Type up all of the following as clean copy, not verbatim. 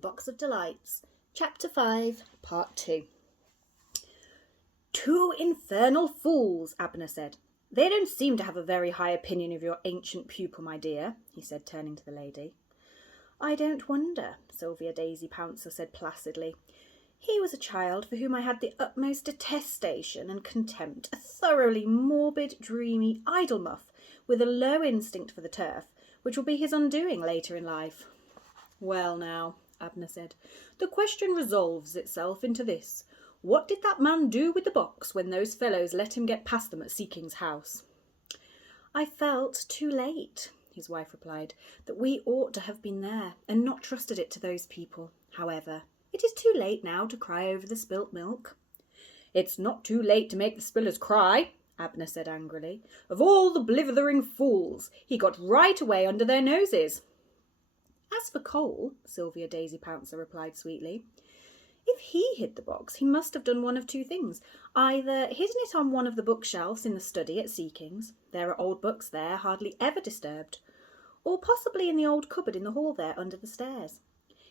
Box of Delights, Chapter 5, Part 2. "Two infernal fools," Abner said. "They don't seem to have a very high opinion of your ancient pupil, my dear," he said, turning to the lady. "I don't wonder," Sylvia Daisy Pouncer said placidly. "He was a child for whom I had the utmost detestation and contempt, a thoroughly morbid, dreamy, idle muff, with a low instinct for the turf, which will be his undoing later in life." "Well now," Abner said, "the question resolves itself into this. What did that man do with the box when those fellows let him get past them at Seeking's house?" "I felt too late," his wife replied, "that we ought to have been there and not trusted it to those people. However, it is too late now to cry over the spilt milk." "It's not too late to make the spillers cry," Abner said angrily. "Of all the blithering fools, he got right away under their noses." "As for Cole," Sylvia Daisy Pouncer replied sweetly, "if he hid the box, he must have done one of two things. Either hidden it on one of the bookshelves in the study at Seeking's, there are old books there, hardly ever disturbed, or possibly in the old cupboard in the hall there under the stairs.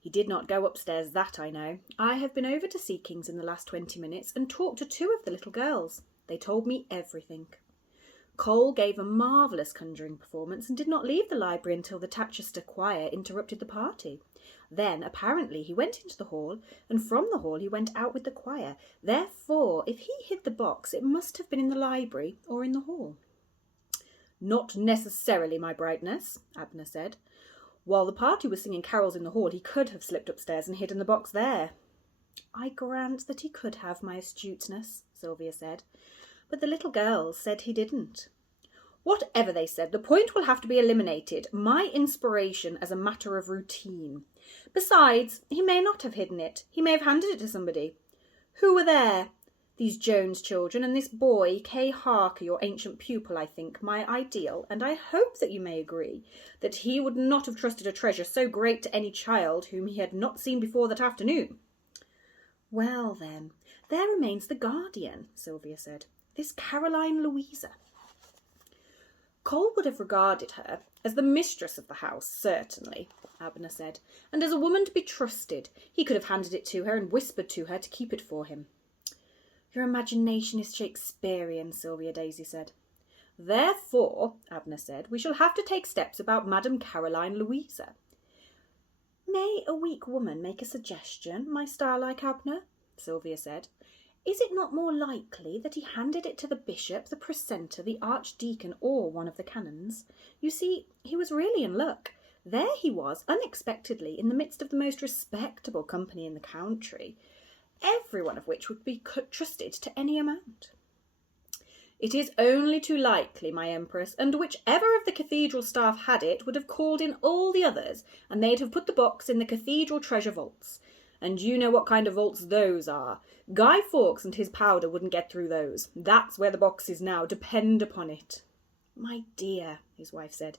He did not go upstairs, that I know. I have been over to Seeking's in the last 20 minutes and talked to two of the little girls. They told me everything. Cole gave a marvellous conjuring performance and did not leave the library until the Tatchester choir interrupted the party. Then, apparently, he went into the hall, and from the hall he went out with the choir. Therefore, if he hid the box, it must have been in the library or in the hall." "Not necessarily, my brightness," Abner said. "While the party was singing carols in the hall, he could have slipped upstairs and hidden the box there." "I grant that he could have, my astuteness," Sylvia said, "but the little girls said he didn't." "Whatever they said, the point will have to be eliminated. My inspiration as a matter of routine. Besides, he may not have hidden it. He may have handed it to somebody. Who were there? These Jones children and this boy, Kay Harker, your ancient pupil, I think, my ideal, and I hope that you may agree that he would not have trusted a treasure so great to any child whom he had not seen before that afternoon." "Well, then, there remains the guardian," Sylvia said, "this Caroline Louisa." "Cole would have regarded her as the mistress of the house, certainly," Abner said, "and as a woman to be trusted. He could have handed it to her and whispered to her to keep it for him." "Your imagination is Shakespearean," Sylvia Daisy said. "Therefore," Abner said, "we shall have to take steps about Madame Caroline Louisa." "May a weak woman make a suggestion, my star-like Abner?" Sylvia said. "Is it not more likely that he handed it to the bishop, the precentor, the archdeacon, or one of the canons? You see, he was really in luck. There he was, unexpectedly, in the midst of the most respectable company in the country, every one of which would be trusted to any amount." "It is only too likely, my empress, and whichever of the cathedral staff had it would have called in all the others, and they'd have put the box in the cathedral treasure vaults. And you know what kind of vaults those are. Guy Fawkes and his powder wouldn't get through those. That's where the box is now, depend upon it." "My dear," his wife said,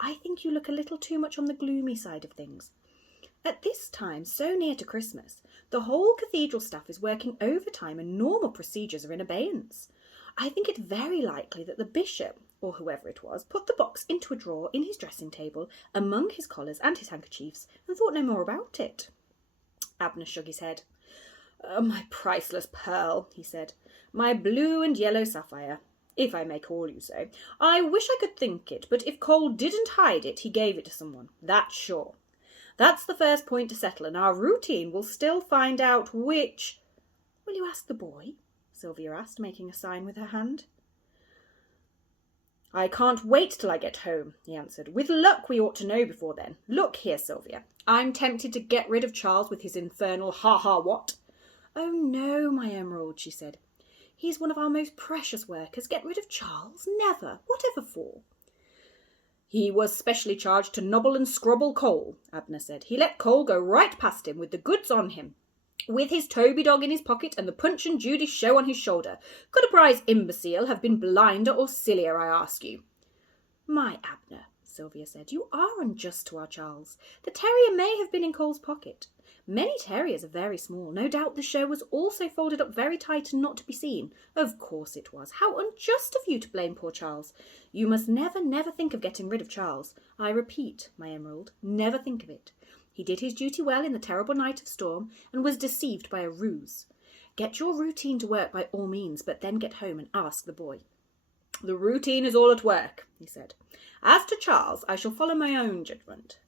"I think you look a little too much on the gloomy side of things. At this time, so near to Christmas, the whole cathedral staff is working overtime and normal procedures are in abeyance. I think it very likely that the bishop, or whoever it was, put the box into a drawer in his dressing table among his collars and his handkerchiefs and thought no more about it." Abner shook his head. "My priceless pearl," he said, "my blue and yellow sapphire, if I may call you so. I wish I could think it, but if Cole didn't hide it, he gave it to someone. That's sure. That's the first point to settle, and our routine will still find out which—" "Will you ask the boy?" Sylvia asked, making a sign with her hand. "I can't wait till I get home," he answered. "With luck we ought to know before then. Look here, Sylvia, I'm tempted to get rid of Charles with his infernal ha-ha-what." "Oh no, my emerald," she said. "He's one of our most precious workers. Get rid of Charles? Never. Whatever for?" "He was specially charged to nobble and scrobble Cole," Abner said. "He let Cole go right past him with the goods on him, with his Toby dog in his pocket and the Punch and Judy show on his shoulder. Could a prize imbecile have been blinder or sillier, I ask you?" "My Abner," Sylvia said, "you are unjust to our Charles. The terrier may have been in Cole's pocket. Many terriers are very small. No doubt the show was also folded up very tight and not to be seen. Of course it was. How unjust of you to blame poor Charles. You must never, never think of getting rid of Charles. I repeat, my emerald, never think of it. He did his duty well in the terrible night of storm and was deceived by a ruse. Get your routine to work by all means, but then get home and ask the boy. The routine is all at work, he said. As to Charles, I shall follow my own judgment.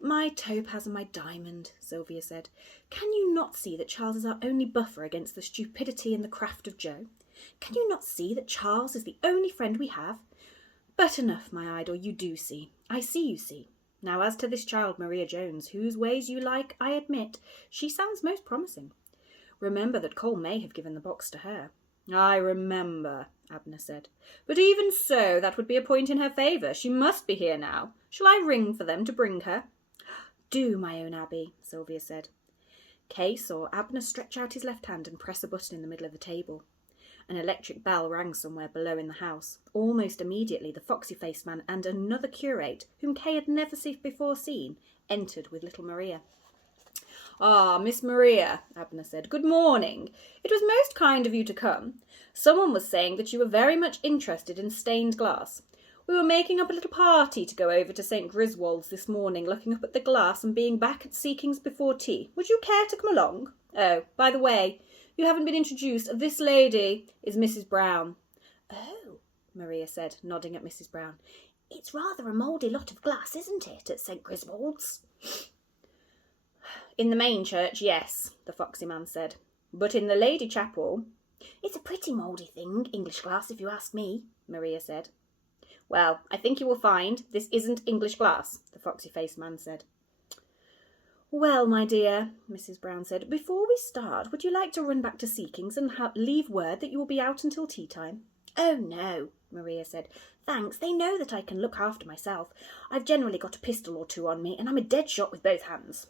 My topaz and my diamond, Sylvia said. Can you not see that Charles is our only buffer against the stupidity and the craft of Joe? Can you not see that Charles is the only friend we have? But enough, my idol, you do see. I see you see. Now as to this child, Maria Jones, whose ways you like, I admit, she sounds most promising. Remember that Cole may have given the box to her. I remember, Abner said. But even so, that would be a point in her favour. She must be here now. Shall I ring for them to bring her? Do, my own Abby, Sylvia said. Kay saw Abner stretch out his left hand and press a button in the middle of the table. An electric bell rang somewhere below in the house. Almost immediately the foxy-faced man and another curate, whom Kay had never before seen, entered with little Maria. Ah, Miss Maria, Abner said, good morning. It was most kind of you to come. Someone was saying that you were very much interested in stained glass. We were making up a little party to go over to St. Griswold's this morning, looking up at the glass and being back at Seeking's before tea. Would you care to come along? Oh, by the way, you haven't been introduced. This lady is Mrs. Brown. Oh, Maria said, nodding at Mrs. Brown. It's rather a mouldy lot of glass, isn't it, at St. Griswold's? In the main church, yes, the foxy man said. But in the lady chapel... It's a pretty mouldy thing, English glass, if you ask me, Maria said. Well, I think you will find this isn't English glass, the foxy-faced man said. Well, my dear, Mrs. Brown said, before we start, would you like to run back to Seeking's and leave word that you will be out until tea time? Oh, no, Maria said. Thanks, they know that I can look after myself. I've generally got a pistol or two on me, and I'm a dead shot with both hands.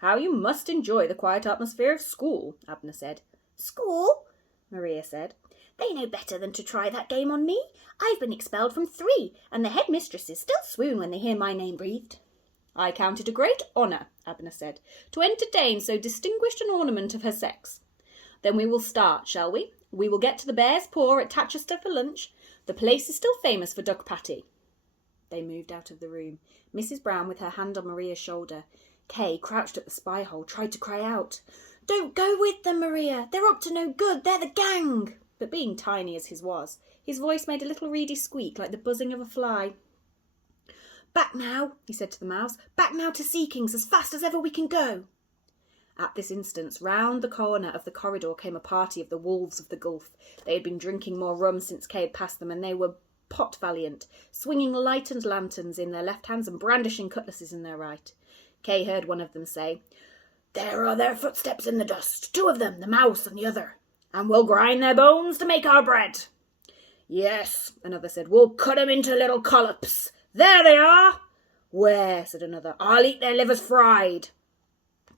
How you must enjoy the quiet atmosphere of school, Abner said. School? Maria said. They know better than to try that game on me. I've been expelled from 3, and the headmistresses still swoon when they hear my name breathed. I count it a great honour, Abner said, to entertain so distinguished an ornament of her sex. Then we will start, shall we? We will get to the Bear's Paw at Tatchester for lunch. The place is still famous for duck patty. They moved out of the room, Mrs. Brown with her hand on Maria's shoulder. Kay, crouched at the spy hole, tried to cry out. Don't go with them, Maria. They're up to no good. They're the gang. But being tiny as his was, his voice made a little reedy squeak like the buzzing of a fly. Back now, he said to the mouse. Back now to Seeking's as fast as ever we can go. At this instant, round the corner of the corridor came a party of the wolves of the Gulf. They had been drinking more rum since Kay had passed them, and they were pot valiant, swinging lightened lanterns in their left hands and brandishing cutlasses in their right. Kay heard one of them say, There are their footsteps in the dust, 2 of them, the mouse and the other, and we'll grind their bones to make our bread. Yes, another said, we'll cut 'em into little collops. There they are. Where, said another, I'll eat their livers fried.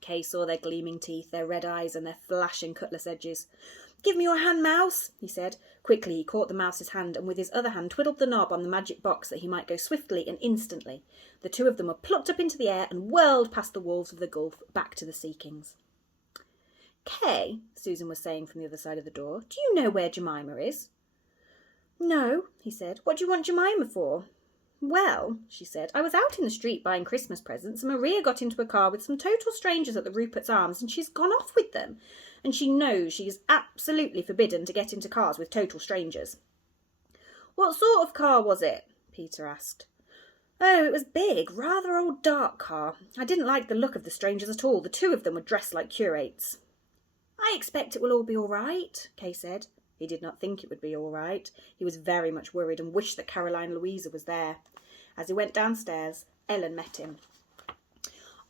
Kay saw their gleaming teeth, their red eyes, and their flashing cutlass edges. Give me your hand, mouse, he said. Quickly he caught the mouse's hand, and with his other hand twiddled the knob on the magic box that he might go swiftly and instantly. The 2 of them were plucked up into the air and whirled past the wolves of the Gulf back to the Seekings. Kay, Susan was saying from the other side of the door, do you know where Jemima is? No, he said. What do you want Jemima for? Well, she said, I was out in the street buying Christmas presents, and Maria got into a car with some total strangers at the Rupert's Arms, and she's gone off with them. And she knows she is absolutely forbidden to get into cars with total strangers. What sort of car was it? Peter asked. Oh, it was big, rather old dark car. I didn't like the look of the strangers at all. The 2 of them were dressed like curates. I expect it will all be all right, Kay said. He did not think it would be all right. He was very much worried and wished that Caroline Louisa was there. As he went downstairs, Ellen met him.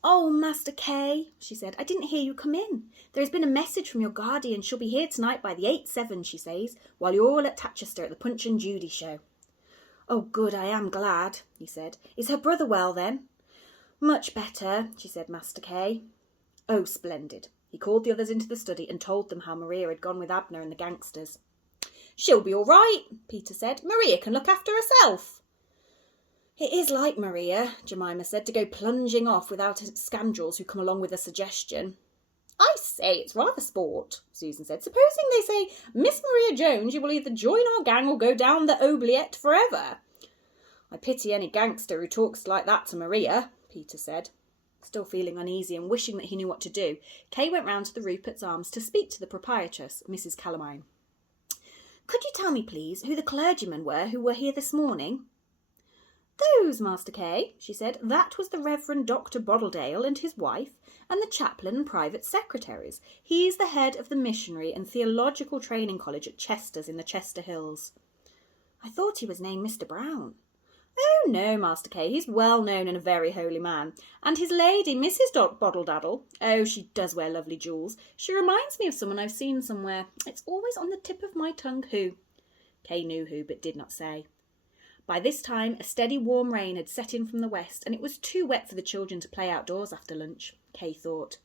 Oh, Master Kay, she said, I didn't hear you come in. There has been a message from your guardian. She'll be here tonight by the 8:07, she says, while you're all at Tatchester at the Punch and Judy show. Oh, good, I am glad, he said. Is her brother well, then? Much better, she said, Master Kay. Oh, splendid. He called the others into the study and told them how Maria had gone with Abner and the gangsters. She'll be all right, Peter said. Maria can look after herself. It is like Maria, Jemima said, to go plunging off without scoundrels who come along with a suggestion. I say, it's rather sport, Susan said. Supposing they say, Miss Maria Jones, you will either join our gang or go down the oubliette forever. I pity any gangster who talks like that to Maria, Peter said. Still feeling uneasy and wishing that he knew what to do, Kay went round to the Rupert's Arms to speak to the proprietress, Mrs. Calamine. "Could you tell me, please, who the clergymen were who were here this morning?" "Those, Master Kay," she said. "That was the Reverend Dr. Bottledale and his wife, and the chaplain and private secretaries. He's the head of the missionary and theological training college at Chester's in the Chester Hills." "I thought he was named Mr. Brown." "Oh, no, Master Kay, he's well known and a very holy man. And his lady, Mrs. Bottledaddle, oh, she does wear lovely jewels. She reminds me of someone I've seen somewhere. It's always on the tip of my tongue who." Kay knew who, but did not say. By this time, a steady warm rain had set in from the west, and it was too wet for the children to play outdoors after lunch. Kay thought,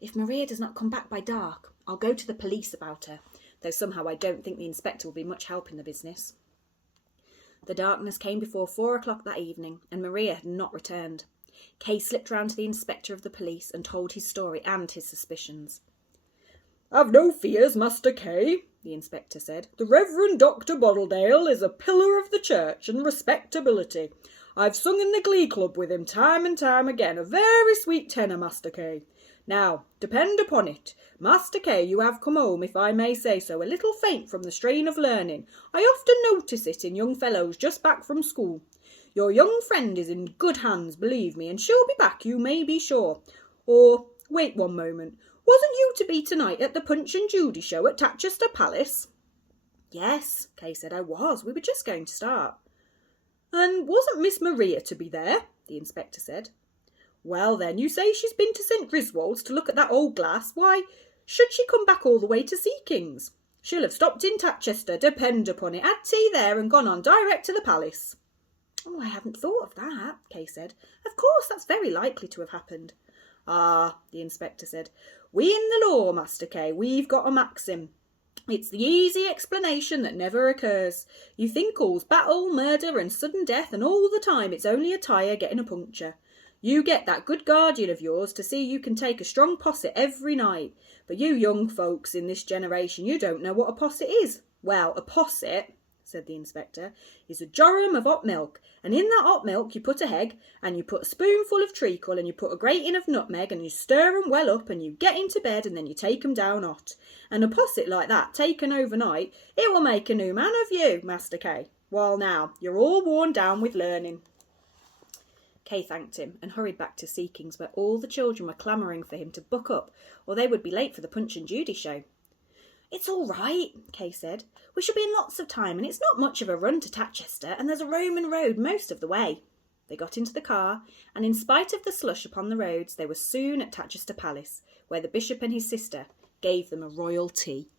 "If Maria does not come back by dark, I'll go to the police about her, though somehow I don't think the inspector will be much help in the business." The darkness came before 4 o'clock that evening, and Maria had not returned. Kay slipped round to the inspector of the police and told his story and his suspicions. "Have no fears, Master Kay," the inspector said. "The Reverend Dr. Bottledale is a pillar of the church and respectability. I've sung in the glee club with him time and time again. A very sweet tenor, Master Kay. Now, depend upon it, Master Kay, you have come home, if I may say so, a little faint from the strain of learning. I often notice it in young fellows just back from school. Your young friend is in good hands, believe me, and she'll be back, you may be sure. Or, wait one moment, wasn't you to be tonight at the Punch and Judy show at Tatchester Palace?" "Yes," Kay said, "I was. We were just going to start." "And wasn't Miss Maria to be there?" the inspector said. "Well then, you say she's been to St. Griswold's to look at that old glass. Why should she come back all the way to Seekings? She'll have stopped in Tatchester, depend upon it, had tea there and gone on direct to the palace." "Oh, I hadn't thought of that," Kay said. "Of course, that's very likely to have happened." "Ah," the inspector said, "we in the law, Master Kay, we've got a maxim. It's the easy explanation that never occurs. You think all's battle, murder and sudden death, and all the time it's only a tyre getting a puncture. You get that good guardian of yours to see you can take a strong posset every night. But you young folks in this generation, you don't know what a posset is. Well, a posset," said the inspector, "is a jorum of hot milk, and in that hot milk you put a egg, and you put a spoonful of treacle, and you put a grating of nutmeg, and you stir 'em well up, and you get into bed, and then you take 'em down hot. And a posset like that, taken overnight, it will make a new man of you, Master Kay. Well now, you're all worn down with learning." Kay thanked him and hurried back to Seekings, where all the children were clamouring for him to buck up, or they would be late for the Punch and Judy show. "It's all right," Kay said. "We shall be in lots of time, and it's not much of a run to Tatchester, and there's a Roman road most of the way." They got into the car, and in spite of the slush upon the roads, they were soon at Tatchester Palace, where the bishop and his sister gave them a royal tea.